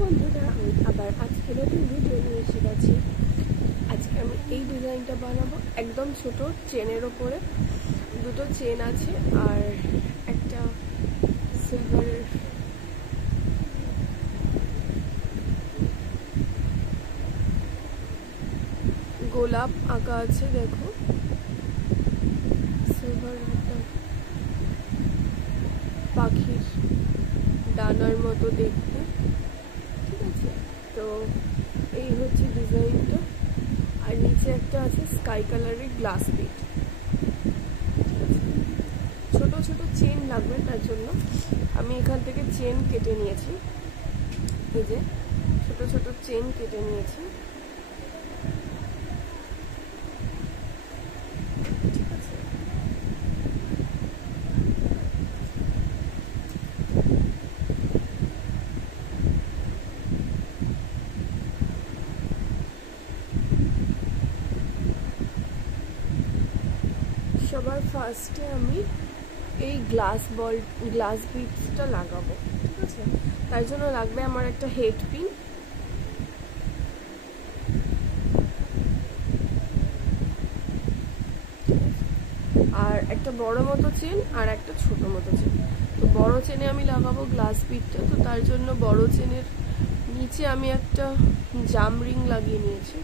বন্ধুরা, আমি আবার আজকে নতুন ভিডিও নিয়ে এসে গেছি। আজকে আমি এই ডিজাইনটা বানাবো একদম ছোট চেনের ওপরে। দুটো চেন আছে আর একটা সিলভার গোলাপ আঁকা আছে। দেখো, সিলভার একটা পাখির ডানার মতো দেখতে, ঠিক আছে? তো এই হচ্ছে ডিজাইনটা। আর নিচে একটা আছে স্কাই কালারের গ্লাস বিট। ছোট ছোট চেন লাগবে, তার জন্য আমি এখান থেকে চেন কেটে নিয়েছি। এই যে ছোট ছোট চেন কেটে নিয়েছি, ঠিক আছে? সবার ফার্স্টে আমি এই গ্লাস বিটসটা লাগাবো, ঠিক আছে? তার জন্য লাগবে আমার একটা হেড পিন, আর একটা বড় মতো চেন আর একটা ছোট মতো চেন। তো বড় চেনে আমি লাগাবো গ্লাস বিটটা, তো তার জন্য বড় চেনের নিচে আমি একটা জাম রিং লাগিয়ে নিয়েছি।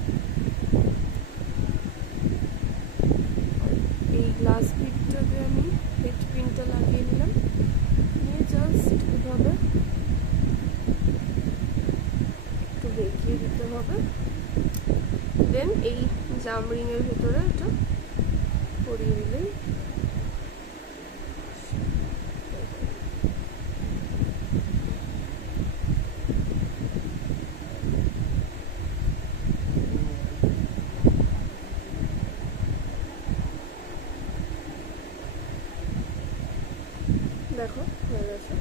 এই গ্লাস বিটটাকে আমি হেড পিনটা লাগিয়ে নিলাম, নিয়ে জাস্ট এভাবে একটু বেঁকিয়ে দিতে হবে। দেন এই জাম রিং এর ভেতরে এটা পরিয়ে দিলেই দেখো হয়ে গেছে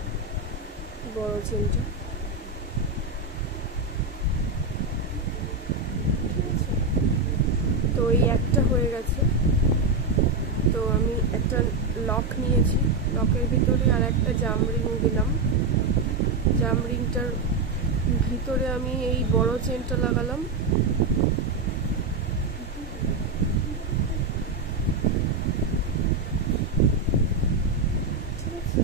বড় চেনটা, ঠিক আছে? তো এই একটা হয়ে গেছে। তো আমি একটা লক নিয়েছি, লকের ভিতরে আর একটা জাম রিং দিলাম। জাম রিংটার ভিতরে আমি এই বড় চেনটা লাগালাম, ঠিক আছে?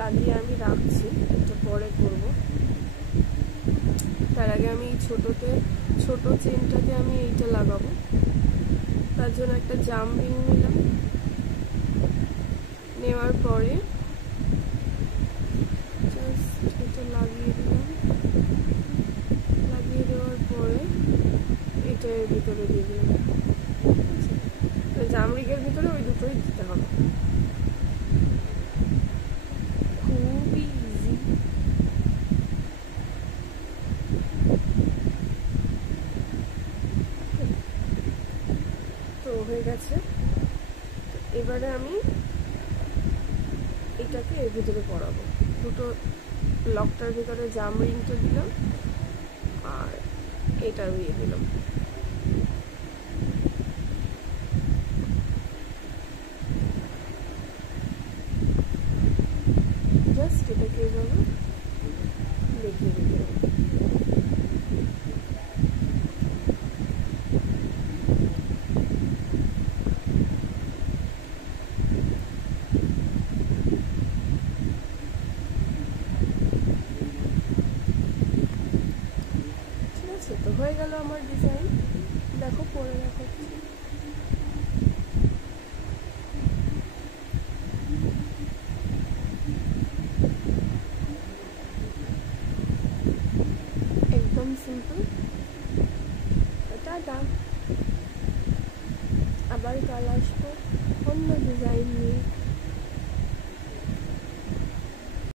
লাগিয়ে আমি রাখছি, একটু পরে করব। তার আগে আমি ছোট চেনটাতে আমি এইটা লাগাবো। তার জন্য একটা জাম রিং নিলাম, নেওয়ার পরে জাস্ট এটা লাগিয়ে দিলাম। লাগিয়ে দেওয়ার পরে এটা এর ভিতরে দিয়ে দিলাম, ঠিক আছে? তো জাম রিংয়ের ভিতরে ওই দুটোই দিতে হবে। খুবই ইজি। তো হয়ে গেছে। এবারে আমি এটাকে এর ভিতরে পরাবো। দুটো লকটার ভিতরে জাম রিংটা দিলাম আর এটা দিয়ে দিলাম। জাস্ট এটাকে এইভাবে দেখিয়ে দিতে হবে। তো হয়ে গেল আমার ডিজাইন। দেখো পরে দেখাচ্ছি। একদম সিম্পল। টাটা, আবার কাল আসবো অন্য ডিজাইন নিয়ে।